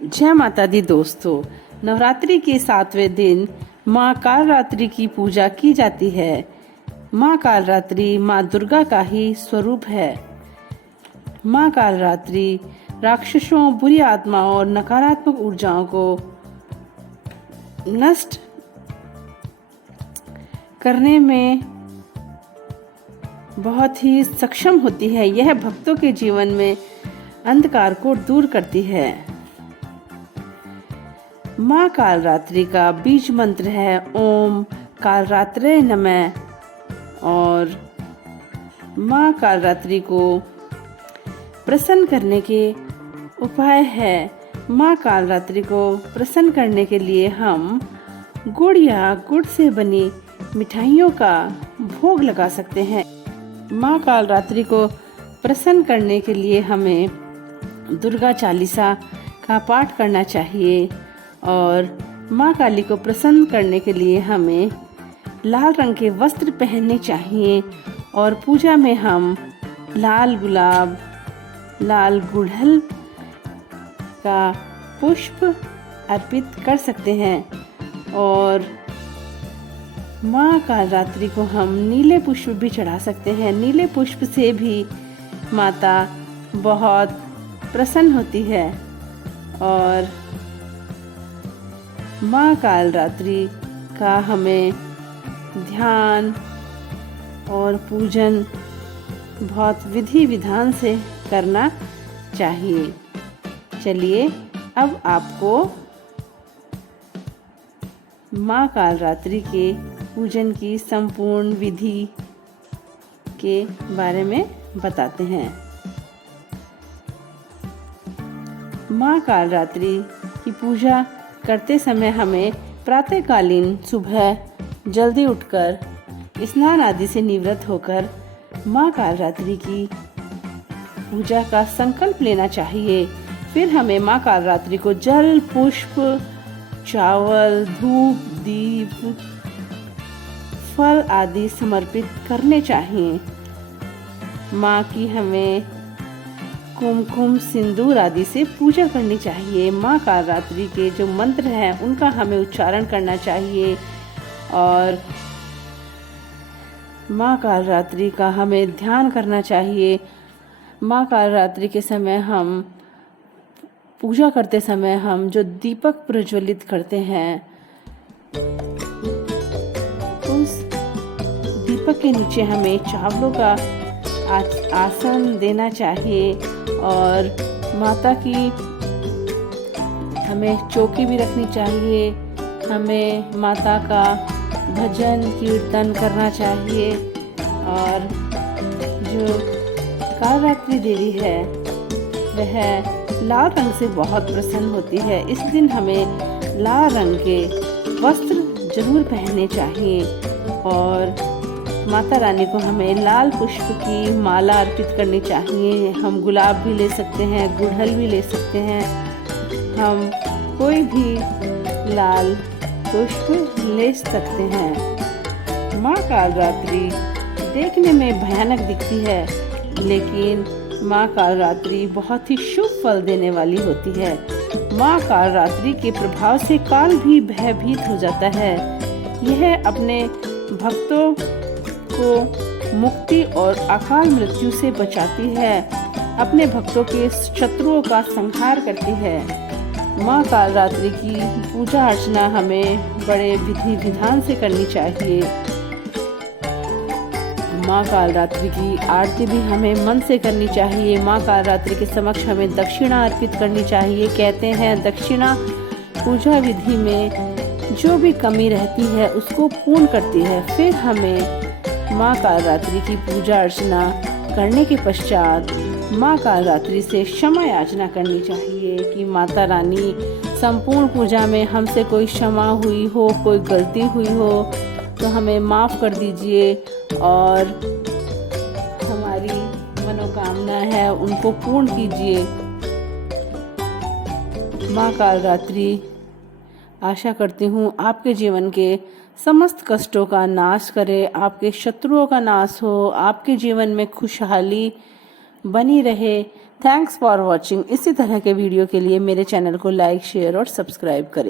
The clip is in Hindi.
जय माता दी दोस्तों। नवरात्रि के 7वें दिन माँ कालरात्रि की पूजा की जाती है। माँ कालरात्रि माँ दुर्गा का ही स्वरूप है। माँ कालरात्रि राक्षसों, बुरी आत्माओं और नकारात्मक ऊर्जाओं को नष्ट करने में बहुत ही सक्षम होती है। यह भक्तों के जीवन में अंधकार को दूर करती है। माँ कालरात्रि का बीज मंत्र है ओम कालरात्रे नमः। और माँ कालरात्रि को प्रसन्न करने के उपाय है। माँ कालरात्रि को प्रसन्न करने के लिए हम गुड़ या गुड़ से बनी मिठाइयों का भोग लगा सकते हैं। माँ कालरात्रि को प्रसन्न करने के लिए हमें दुर्गा चालीसा का पाठ करना चाहिए। और माँ काली को प्रसन्न करने के लिए हमें लाल रंग के वस्त्र पहनने चाहिए। और पूजा में हम लाल गुलाब, लाल गुड़हल का पुष्प अर्पित कर सकते हैं। और माँ कालरात्रि को हम नीले पुष्प भी चढ़ा सकते हैं। नीले पुष्प से भी माता बहुत प्रसन्न होती है। और माँ कालरात्रि का हमें ध्यान और पूजन बहुत विधि विधान से करना चाहिए। चलिए अब आपको माँ कालरात्रि के पूजन की संपूर्ण विधि के बारे में बताते हैं। माँ कालरात्रि की पूजा करते समय हमें प्रातःकालीन सुबह जल्दी उठकर स्नान आदि से निवृत्त होकर माँ कालरात्रि की पूजा का संकल्प लेना चाहिए। फिर हमें माँ कालरात्रि को जल, पुष्प, चावल, धूप, दीप, फल आदि समर्पित करने चाहिए। माँ की हमें कुमकुम, सिंदूर आदि से पूजा करनी चाहिए। माँ कालरात्रि के जो मंत्र हैं उनका हमें उच्चारण करना चाहिए। और माँ कालरात्रि का हमें ध्यान करना चाहिए। माँ कालरात्रि के समय हम पूजा करते समय हम जो दीपक प्रज्वलित करते हैं उस दीपक के नीचे हमें चावलों का आसन देना चाहिए। और माता की हमें चौकी भी रखनी चाहिए। हमें माता का भजन कीर्तन करना चाहिए। और जो कालरात्रि देवी है वह लाल रंग से बहुत प्रसन्न होती है। इस दिन हमें लाल रंग के वस्त्र जरूर पहनने चाहिए। और माता रानी को हमें लाल पुष्प की माला अर्पित करनी चाहिए। हम गुलाब भी ले सकते हैं, गुड़हल भी ले सकते हैं। हम कोई भी लाल पुष्प ले सकते हैं। माँ कालरात्रि देखने में भयानक दिखती है, लेकिन माँ कालरात्रि बहुत ही शुभ फल देने वाली होती है। माँ कालरात्रि के प्रभाव से काल भी भयभीत हो जाता है। यह अपने भक्तों को मुक्ति और अकाल मृत्यु से बचाती है। अपने भक्तों के शत्रुओं का संहार करती है। माँ कालरात्रि की पूजा अर्चना हमें बड़े विधि विधान से करनी चाहिए। माँ कालरात्रि की आरती भी हमें मन से करनी चाहिए। माँ कालरात्रि के समक्ष हमें दक्षिणा अर्पित करनी चाहिए। कहते हैं दक्षिणा पूजा विधि में जो भी कमी रहती है उसको पूर्ण करती है। फिर हमें माँ कालरात्रि की पूजा अर्चना करने के पश्चात माँ कालरात्रि से क्षमा याचना करनी चाहिए कि माता रानी संपूर्ण पूजा में हमसे कोई क्षमा हुई हो, कोई गलती हुई हो तो हमें माफ़ कर दीजिए। और हमारी मनोकामना है उनको पूर्ण कीजिए। माँ कालरात्रि आशा करती हूँ आपके जीवन के समस्त कष्टों का नाश करे, आपके शत्रुओं का नाश हो, आपके जीवन में खुशहाली बनी रहे। Thanks for watching. इसी तरह के वीडियो के लिए मेरे चैनल को लाइक, शेयर और सब्सक्राइब करें।